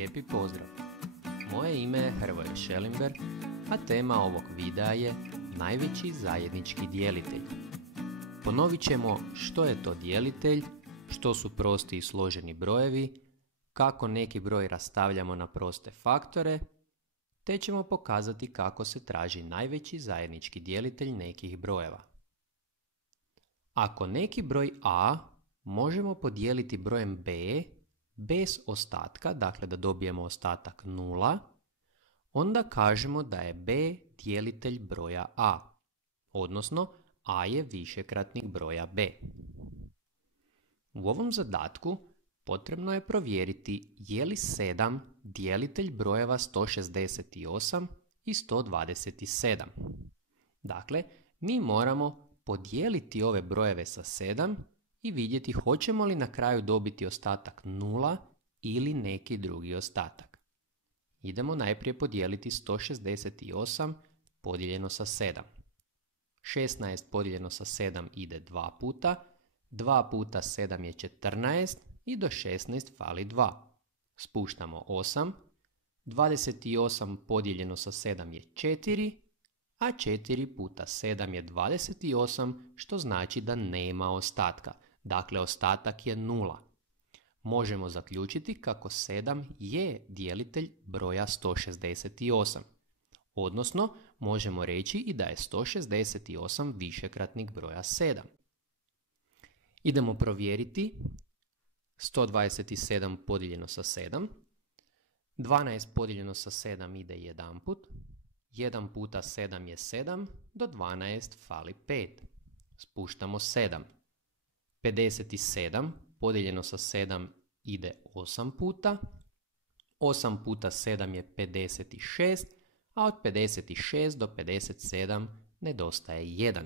Lijepi pozdrav! Moje ime je Hrvoje Šelimber, a tema ovog videa je najveći zajednički djelitelj. Ponovit ćemo što je to djelitelj, što su prosti i složeni brojevi, kako neki broj rastavljamo na proste faktore, te ćemo pokazati kako se traži najveći zajednički djelitelj nekih brojeva. Ako neki broj a možemo podijeliti brojem b bez ostatka, dakle da dobijemo ostatak 0, onda kažemo da je b djelitelj broja a, odnosno a je višekratnik broja b. U ovom zadatku potrebno je provjeriti je li 7 djelitelj brojeva 168 i 127. Dakle, mi moramo podijeliti ove brojeve sa 7 i vidjeti hoćemo li na kraju dobiti ostatak 0 ili neki drugi ostatak. Idemo najprije podijeliti 168 podijeljeno sa 7. 16 podijeljeno sa 7 ide 2 puta, 2 puta 7 je 14 i do 16 fali 2. Spuštamo 8, 28 podijeljeno sa 7 je 4, a 4 puta 7 je 28, što znači da nema ostatka. Dakle, ostatak je 0. Možemo zaključiti kako 7 je djelitelj broja 168. Odnosno, možemo reći i da je 168 višekratnik broja 7. Idemo provjeriti 127 podijeljeno sa 7. 12 podijeljeno sa 7 ide 1 put. 1 puta 7 je 7, do 12 fali 5. Spuštamo 7. 57 podijeljeno sa 7 ide 8 puta. 8 puta 7 je 56, a od 56 do 57 nedostaje 1.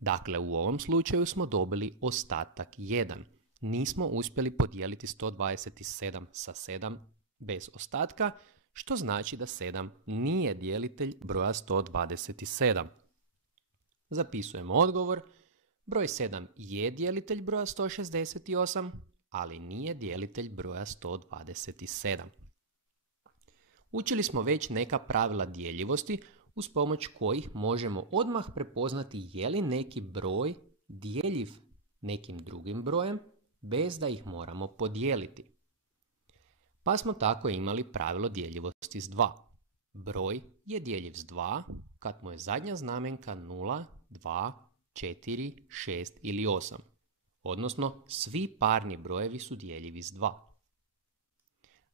Dakle, u ovom slučaju smo dobili ostatak 1. Nismo uspjeli podijeliti 127 sa 7 bez ostatka, što znači da 7 nije djelitelj broja 127. Zapisujemo odgovor. Broj 7 je djelitelj broja 168, ali nije djelitelj broja 127. Učili smo već neka pravila djeljivosti uz pomoć kojih možemo odmah prepoznati je li neki broj djeljiv nekim drugim brojem bez da ih moramo podijeliti. Pa smo tako imali pravilo djeljivosti s 2. Broj je djeljiv s 2 kad mu je zadnja znamenka 0, 2, 4, 6 ili 8. Odnosno, svi parni brojevi su djeljivi s 2.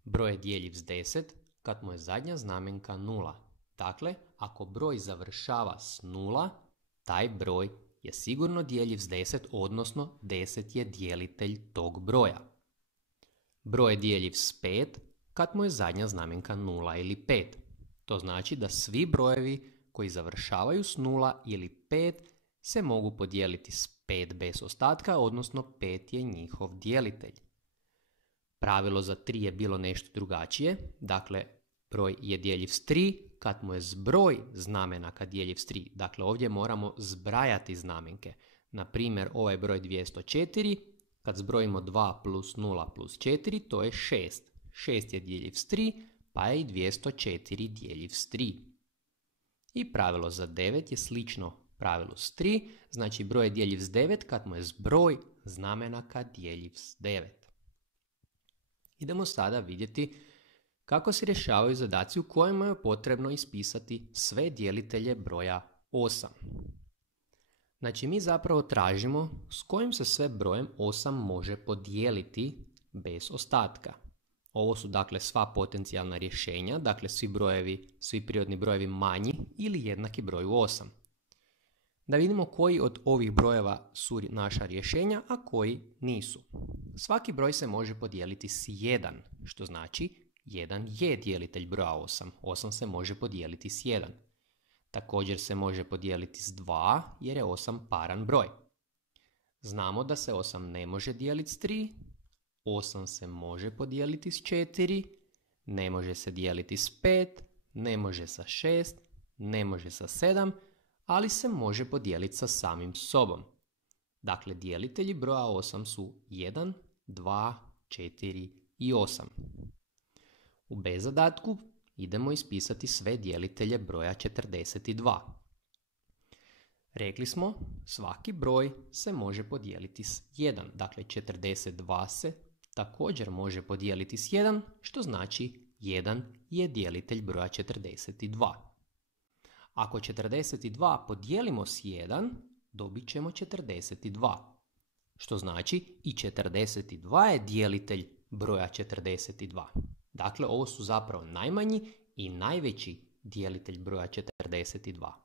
Broj je djeljiv s 10 kad mu je zadnja znamenka 0. Dakle, ako broj završava s 0, taj broj je sigurno djeljiv s 10, odnosno 10 je djelitelj tog broja. Broj je djeljiv s 5 kad mu je zadnja znamenka 0 ili 5. To znači da svi brojevi koji završavaju s 0 ili 5 se mogu podijeliti s 5 bez ostatka, odnosno 5 je njihov djelitelj. Pravilo za 3 je bilo nešto drugačije, dakle broj je djeljiv s 3 kad mu je zbroj znamenaka djeljiv s 3. Dakle, ovdje moramo zbrajati znamenke. Na primjer, ovaj broj 204, kad zbrojimo 2 plus 0 plus 4, to je 6. 6 je djeljiv s 3, pa je i 204 djeljiv s 3. I pravilo za 9 je slično pravilu s 3, znači broj je djeljiv s 9 kad mu je zbroj znamenaka djeljiv s 9. Idemo sada vidjeti kako se rješavaju zadaci u kojima je potrebno ispisati sve djelitelje broja 8. Znači, mi zapravo tražimo s kojim se sve brojem 8 može podijeliti bez ostatka. Ovo su dakle sva potencijalna rješenja, dakle svi prirodni brojevi manji ili jednaki broju 8. Da vidimo koji od ovih brojeva su naša rješenja, a koji nisu. Svaki broj se može podijeliti s 1, što znači 1 je djelitelj broja 8. 8 se može podijeliti s 1. Također se može podijeliti s 2 jer je 8 paran broj. Znamo da se 8 ne može dijeliti s 3, 8 se može podijeliti s 4, ne može se dijeliti s 5, ne može sa 6, ne može sa 7, ali se može podijeliti sa samim sobom. Dakle, djelitelji broja 8 su 1, 2, 4 i 8. U B zadatku idemo ispisati sve djelitelje broja 42. Rekli smo, svaki broj se može podijeliti s 1. Dakle, 42 se također može podijeliti s 1, što znači 1 je djelitelj broja 42. Ako 42 podijelimo s 1, dobit ćemo 42. Što znači i 42 je djelitelj broja 42. Dakle, ovo su zapravo najmanji i najveći djelitelj broja 42.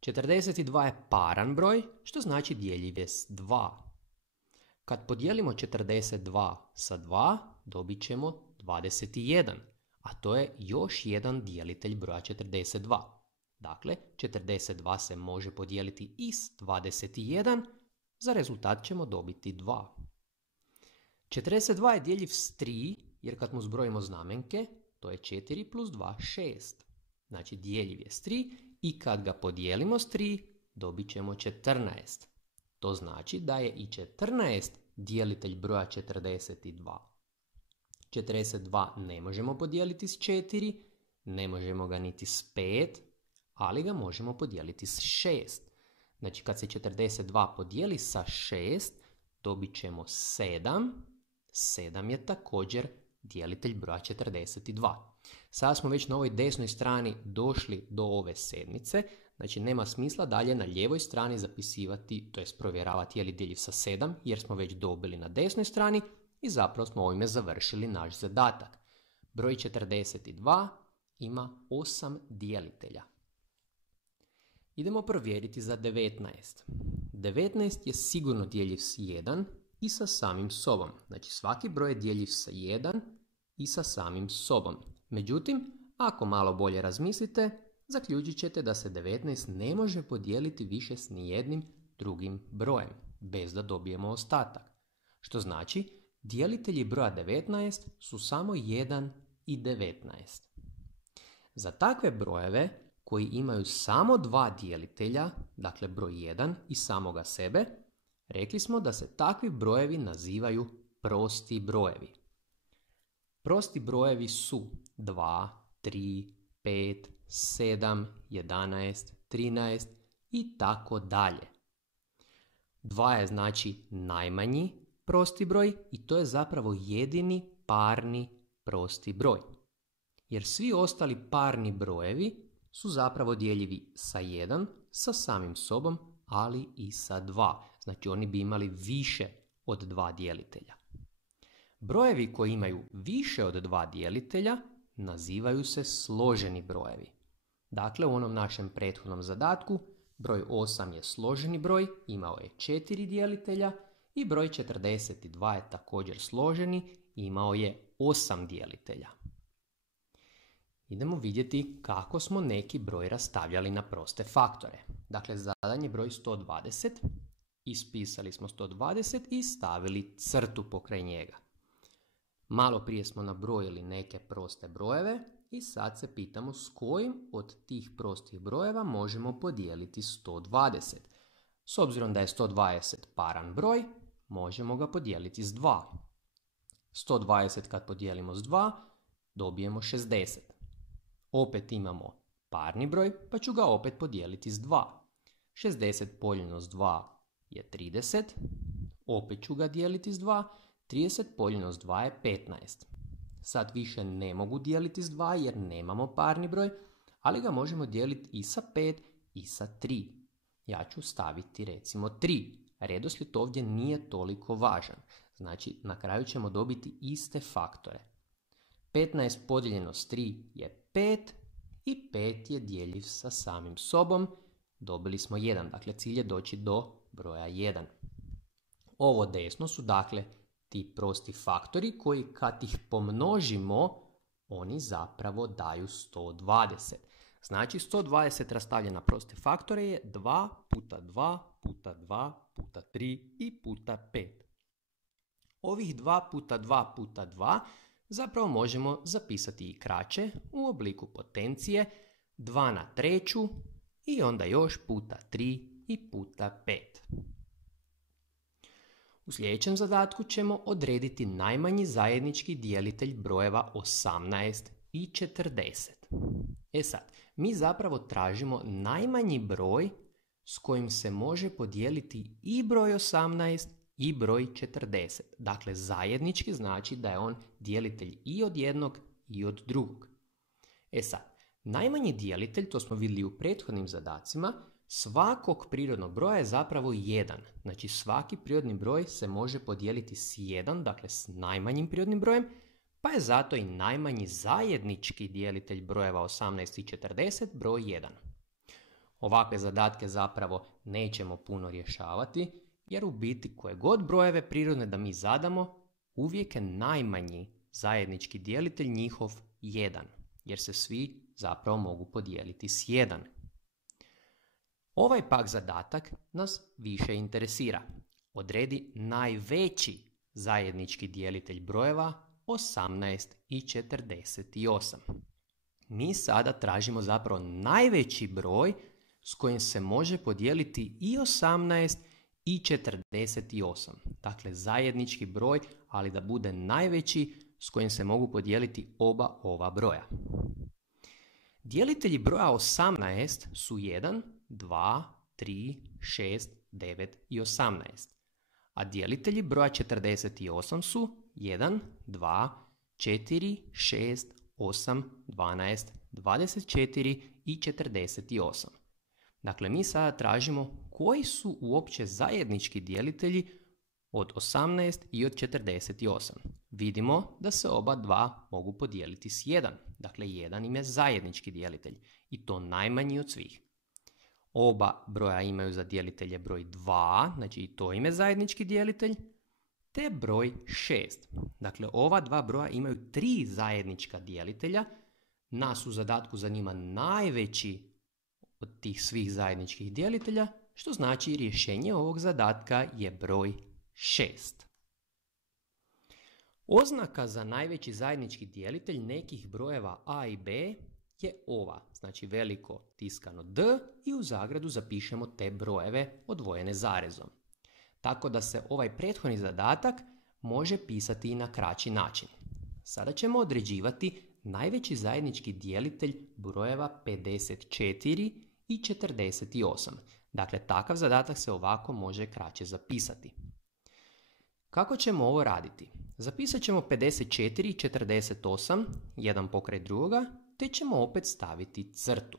42 je paran broj, što znači djeljiv je s 2. Kad podijelimo 42 sa 2, dobit ćemo 21, a to je još jedan djelitelj broja 42. Dakle, 42 se može podijeliti i s 21, za rezultat ćemo dobiti 2. 42 je djeljiv s 3, jer kad mu zbrojimo znamenke, to je 4 plus 2, 6. Znači, djeljiv je s 3 i kad ga podijelimo s 3, dobit ćemo 14. To znači da je i 14 djelitelj broja 42. 42 ne možemo podijeliti s 4, ne možemo ga niti s 5, ali ga možemo podijeliti s 6. Znači, kad se 42 podijeli sa 6, dobit ćemo 7. 7 je također djelitelj broja 42. Sada smo već na ovoj desnoj strani došli do ove sedmice, znači nema smisla dalje na lijevoj strani zapisivati, to jest provjeravati je li djeljiv sa 7, jer smo već dobili na desnoj strani i zapravo smo ovime završili naš zadatak. Broj 42 ima 8 djelitelja. Idemo provjeriti za 19. 19 je sigurno djeljiv s 1 i sa samim sobom. Znači, svaki broj je djeljiv sa 1 i sa samim sobom. Međutim, ako malo bolje razmislite, zaključit ćete da se 19 ne može podijeliti više s nijednim drugim brojem, bez da dobijemo ostatak. Što znači, djelitelji broja 19 su samo 1 i 19. Za takve brojeve koji imaju samo dva djelitelja, dakle broj 1 i samoga sebe, rekli smo da se takvi brojevi nazivaju prosti brojevi. Prosti brojevi su 2, 3, 5, 7, 11, 13 i tako dalje. 2 je znači najmanji prosti broj i to je zapravo jedini parni prosti broj. Jer svi ostali parni brojevi su zapravo djeljivi sa 1, sa samim sobom, ali i sa 2. Znači oni bi imali više od 2 djelitelja. Brojevi koji imaju više od 2 djelitelja nazivaju se složeni brojevi. Dakle, u onom našem prethodnom zadatku broj 8 je složeni broj, imao je 4 djelitelja i broj 42 je također složeni, imao je 8 djelitelja. Idemo vidjeti kako smo neki broj rastavljali na proste faktore. Dakle, zadan je broj 120, ispisali smo 120 i stavili crtu pokraj njega. Malo prije smo nabrojili neke proste brojeve i sad se pitamo s kojim od tih prostih brojeva možemo podijeliti 120. S obzirom da je 120 paran broj, možemo ga podijeliti s 2. 120 kad podijelimo s 2, dobijemo 60. Opet imamo parni broj, pa ću ga opet podijeliti s 2. 60 podijeljeno s 2 je 30. Opet ću ga dijeliti s 2. 30 podijeljeno s 2 je 15. Sad više ne mogu dijeliti s 2 jer nemamo parni broj, ali ga možemo dijeliti i sa 5 i sa 3. Ja ću staviti recimo 3. Redoslijed ovdje nije toliko važan. Znači na kraju ćemo dobiti iste faktore. 15 podijeljeno s 3 je 5 i 5 je djeljiv sa samim sobom. Dobili smo 1, dakle cilj je doći do broja 1. Ovo desno su dakle ti prosti faktori koji kad ih pomnožimo, oni zapravo daju 120. Znači 120 rastavljeno na proste faktore je 2 puta 2 puta 2 puta 3 i puta 5. Ovih 2 puta 2 puta 2 zapravo možemo zapisati i kraće u obliku potencije 2 na treću i onda još puta 3 i puta 5. U sljedećem zadatku ćemo odrediti najmanji zajednički dijelitelj brojeva 18 i 40. Sad, mi zapravo tražimo najmanji broj s kojim se može podijeliti i broj 18 i broj 40. Dakle, zajednički znači da je on dijelitelj i od jednog i od drugog. Sad, najmanji dijelitelj, to smo vidjeli u prethodnim zadacima, svakog prirodnog broja je zapravo 1. Znači svaki prirodni broj se može podijeliti s 1, dakle s najmanjim prirodnim brojem, pa je zato i najmanji zajednički dijelitelj brojeva 18 i 40 broj 1. Ovakve zadatke zapravo nećemo puno rješavati, jer u biti koje god brojeve prirodne da mi zadamo, uvijek je najmanji zajednički dijelitelj njihov 1, jer se svi zapravo mogu podijeliti s 1. Ovaj pak zadatak nas više interesira. Odredi najveći zajednički dijelitelj brojeva 18 i 48. Mi sada tražimo zapravo najveći broj s kojim se može podijeliti i 18 i 48. Dakle, zajednički broj, ali da bude najveći s kojim se mogu podijeliti oba ova broja. Dijelitelji broja 18 su 1, 2, 3, 6, 9 i 18. A dijelitelji broja 48 su 1, 2, 4, 6, 8, 12, 24 i 48. Dakle, mi sada tražimo koji su uopće zajednički dijelitelji od 18 i od 48. Vidimo da se oba dva mogu podijeliti s 1. Dakle, 1 im je zajednički dijelitelj i to najmanji od svih. Oba broja imaju za dijelitelje broj 2, znači i to im je zajednički dijelitelj, te broj 6. Dakle, ova dva broja imaju 3 zajednička dijelitelja. Nas u zadatku zanima najveći od tih svih zajedničkih dijelitelja, što znači rješenje ovog zadatka je broj 6. Oznaka za najveći zajednički dijelitelj nekih brojeva a i b je ova, znači veliko tiskano D i u zagradu zapišemo te brojeve odvojene zarezom. Tako da se ovaj prethodni zadatak može pisati i na kraći način. Sada ćemo određivati najveći zajednički dijelitelj brojeva 54 i 48. Dakle, takav zadatak se ovako može kraće zapisati. Kako ćemo ovo raditi? Zapisat ćemo 54 i 48, jedan pokraj drugoga, te ćemo opet staviti crtu.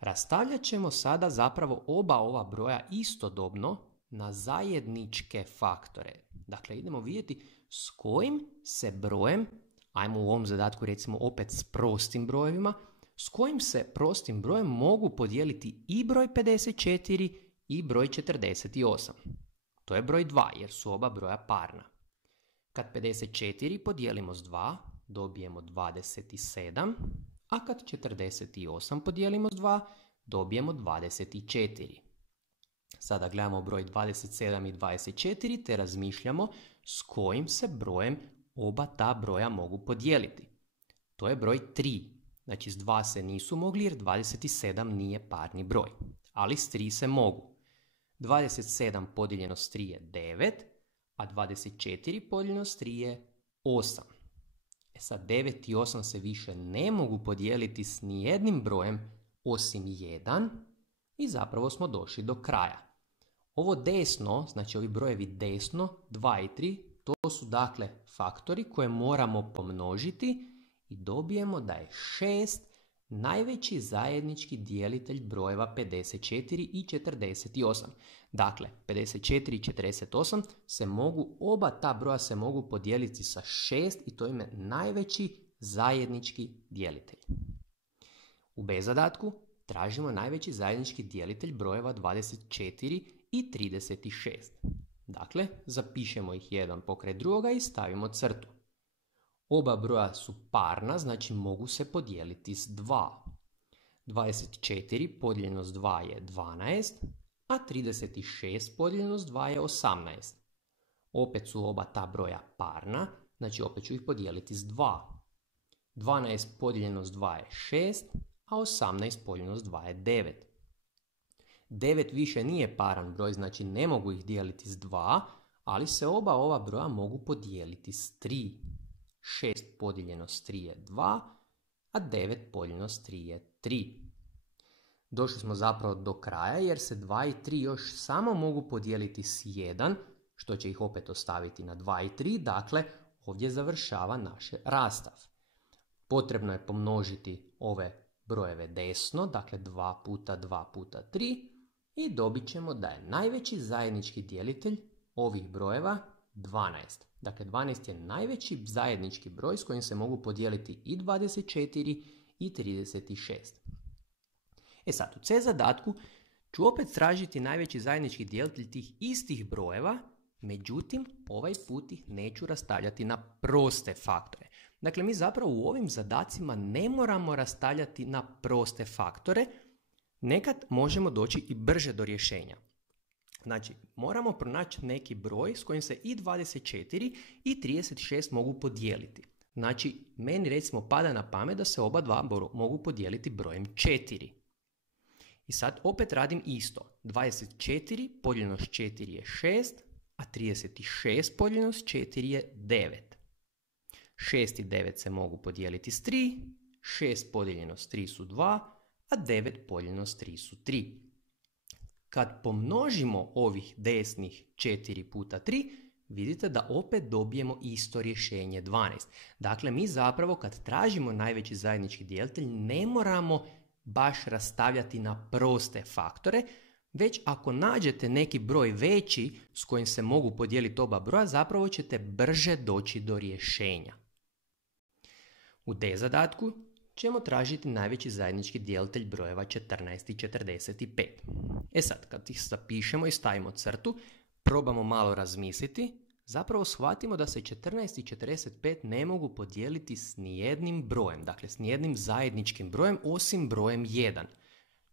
Rastavljat ćemo sada zapravo oba ova broja istodobno na zajedničke faktore. Dakle, idemo vidjeti s kojim se brojem, ajmo u ovom zadatku recimo opet s prostim brojevima, s kojim se prostim brojem mogu podijeliti i broj 54 i broj 48. To je broj 2 jer su oba broja parna. Kad 54 podijelimo s 2, dobijemo 27, a kad 48 podijelimo s 2, dobijemo 24. Sada gledamo broj 27 i 24 te razmišljamo s kojim se brojem oba ta broja mogu podijeliti. To je broj 3. Znači s 2 se nisu mogli jer 27 nije parni broj, ali s 3 se mogu. 27 podijeljeno s 3 je 9, a 24 podijeljeno s 3 je 8. Sad 9 i 8 se više ne mogu podijeliti s nijednim brojem osim 1 i zapravo smo došli do kraja. Ovo desno, znači ovi brojevi desno, 2 i 3, to su dakle faktori koje moramo pomnožiti i dobijemo da je 6 najveći zajednički dijelitelj brojeva 54 i 48. Dakle, 54 i 48 se mogu, oba ta broja se mogu podijeliti sa 6 i to im je najveći zajednički dijelitelj. U B zadatku tražimo najveći zajednički dijelitelj brojeva 24 i 36. Dakle, zapišemo ih jedan pokraj drugoga i stavimo crtu. Oba broja su parna, znači mogu se podijeliti s 2. 24 podijeljeno s 2 je 12, a 36 podijeljeno s 2 je 18. Opet su oba ta broja parna, znači opet ću ih podijeliti s 2. 12 podijeljeno s 2 je 6, a 18 podijeljeno s 2 je 9. 9 više nije paran broj, znači ne mogu ih dijeliti s 2, ali se oba ova broja mogu podijeliti s 3. 6 podijeljeno s 3 je 2, a 9 podijeljeno s 3 je 3. Došli smo zapravo do kraja jer se 2 i 3 još samo mogu podijeliti s 1, što će ih opet ostaviti na 2 i 3, dakle ovdje završava naš rastav. Potrebno je pomnožiti ove brojeve desno, dakle 2 puta 2 puta 3 i dobit ćemo da je najveći zajednički djelitelj ovih brojeva 12. Dakle 12 je najveći zajednički broj s kojim se mogu podijeliti i 24 i 36. E sad, u C zadatku ću opet tražiti najveći zajednički djelitelj tih istih brojeva, međutim ovaj put ih neću rastavljati na proste faktore. Dakle, mi zapravo u ovim zadacima ne moramo rastavljati na proste faktore, nekad možemo doći i brže do rješenja. Znači, moramo pronaći neki broj s kojim se i 24 i 36 mogu podijeliti. Znači, meni recimo pada na pamet da se oba dva mogu podijeliti brojem 4. I sad opet radim isto. 24 podijeljeno s 4 je 6, a 36 podijeljeno s 4 je 9. 6 i 9 se mogu podijeliti s 3, 6 podijeljeno s 3 su 2, a 9 podijeljeno s 3 su 3. Kad pomnožimo ovih desnih 4 puta 3, vidite da opet dobijemo isto rješenje 12. Dakle, mi zapravo kad tražimo najveći zajednički djelitelj ne moramo baš rastavljati na proste faktore, već ako nađete neki broj veći s kojim se mogu podijeliti oba broja, zapravo ćete brže doći do rješenja. U D zadatku ćemo tražiti najveći zajednički djelitelj brojeva 14 i 45. E sad, kad ih zapišemo i stavimo crtu, probamo malo razmisliti, zapravo shvatimo da se 14 i 45 ne mogu podijeliti s nijednim brojem, dakle s nijednim zajedničkim brojem osim brojem 1.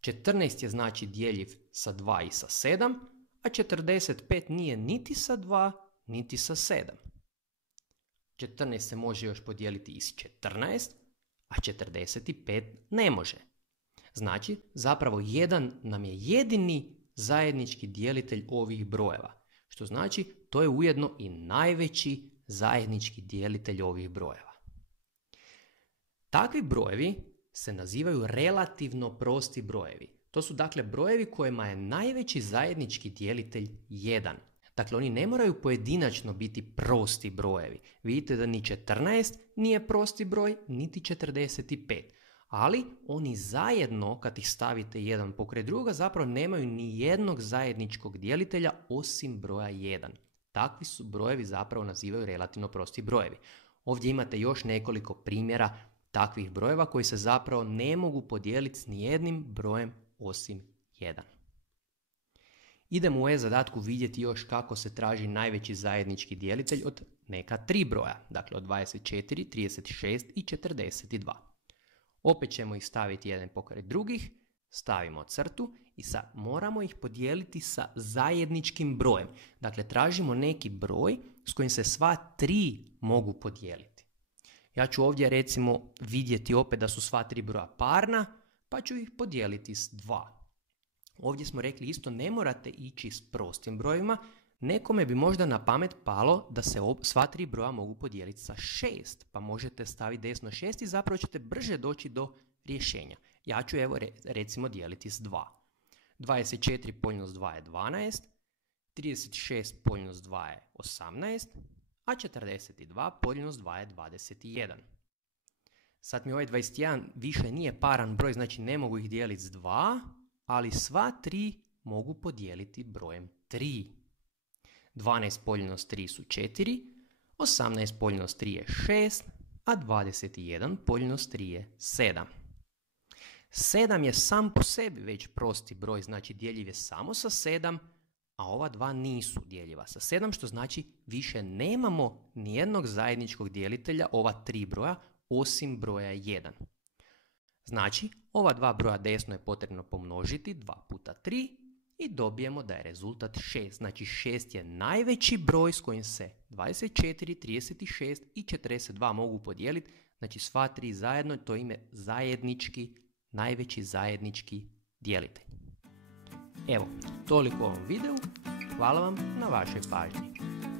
14 je znači dijeljiv sa 2 i sa 7, a 45 nije niti sa 2, niti sa 7. 14 se može još podijeliti i s 14, a 45 ne može. Znači, zapravo 1 nam je jedini zajednički djelitelj ovih brojeva, što znači to je ujedno i najveći zajednički djelitelj ovih brojeva. Takvi brojevi se nazivaju relativno prosti brojevi. To su dakle brojevi kojima je najveći zajednički djelitelj 1. Dakle, oni ne moraju pojedinačno biti prosti brojevi. Vidite da ni 14 nije prosti broj, niti 45. Ali oni zajedno, kad ih stavite jedan pokraj druga, zapravo nemaju ni jednog zajedničkog djelitelja osim broja 1. Takvi su brojevi zapravo nazivaju relativno prosti brojevi. Ovdje imate još nekoliko primjera takvih brojeva koji se zapravo ne mogu podijeliti s nijednim brojem osim 1. Idemo u E zadatku vidjeti još kako se traži najveći zajednički djelitelj od neka 3 broja, dakle od 24, 36 i 42. Opet ćemo ih staviti jedan pokraj drugih, stavimo crtu i sad moramo ih podijeliti sa zajedničkim brojem. Dakle, tražimo neki broj s kojim se sva 3 mogu podijeliti. Ja ću ovdje recimo vidjeti opet da su sva 3 broja parna, pa ću ih podijeliti s 2. Ovdje smo rekli isto ne morate ići s prostim brojima, nekome bi možda na pamet palo da se sva 3 broja mogu podijeliti sa 6, pa možete staviti desno 6 i zapravo ćete brže doći do rješenja. Ja ću evo recimo dijeliti s 2. 24 podijeljeno s 2 je 12, 36 podijeljeno s 2 je 18, a 42 podijeljeno s 2 je 21. Sad mi ovaj 21 više nije paran broj, znači ne mogu ih dijeliti s 2, ali sva 3 mogu podijeliti brojem 3. 12 podijeljeno s 3 su 4, 18 podijeljeno s 3 je 6, a 21 podijeljeno s 3 je 7. 7 je sam po sebi već prosti broj, znači dijeljiv je samo sa 7, a ova dva nisu dijeljiva sa 7, što znači više nemamo nijednog zajedničkog djelitelja ova 3 broja osim broja 1. Znači, ova dva broja desno je potrebno pomnožiti 2 puta 3 i dobijemo da je rezultat 6. Znači 6 je najveći broj s kojim se 24, 36 i 42 mogu podijeliti. Znači sva 3 zajedno, to ime zajednički, najveći zajednički djelitelj. Evo, toliko u ovom videu. Hvala vam na vašoj pažnji.